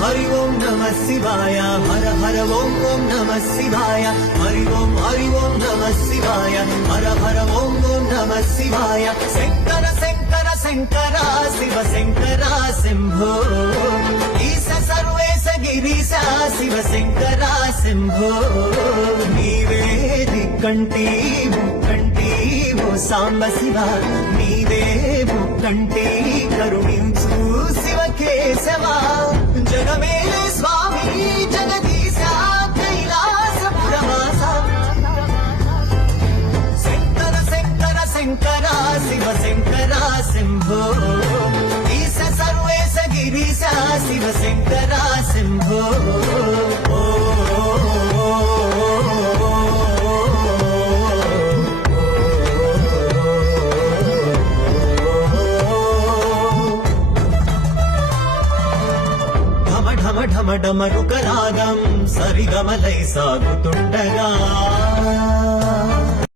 ఓం నమః శివాయ హర హర ఓం ఓం నమః శివాయ హరి ఓం నమః శివాయ హర హర ఓం ఓం నమః శివాయ శంకర శంకర శంకర శివ శంకర శంభో ఈశ సర్వేశ గిరీశ శివ శంకర శంభో నీవే దిక్కంటి ముక్కంటి ఓ సాంబ శివ నీవే ముక్కంటి కరుణించు శివ కేశవ జగమేలే స్వామి జగదీశ కైలాసపురవాస శంకర శంకర శంకర శివ శంకర శంభో ఈశ సర్వేశ గిరీశ శివ శంకర శంభో ఢమఢమరుక రాగం సరిగమలై సాగుతుండగా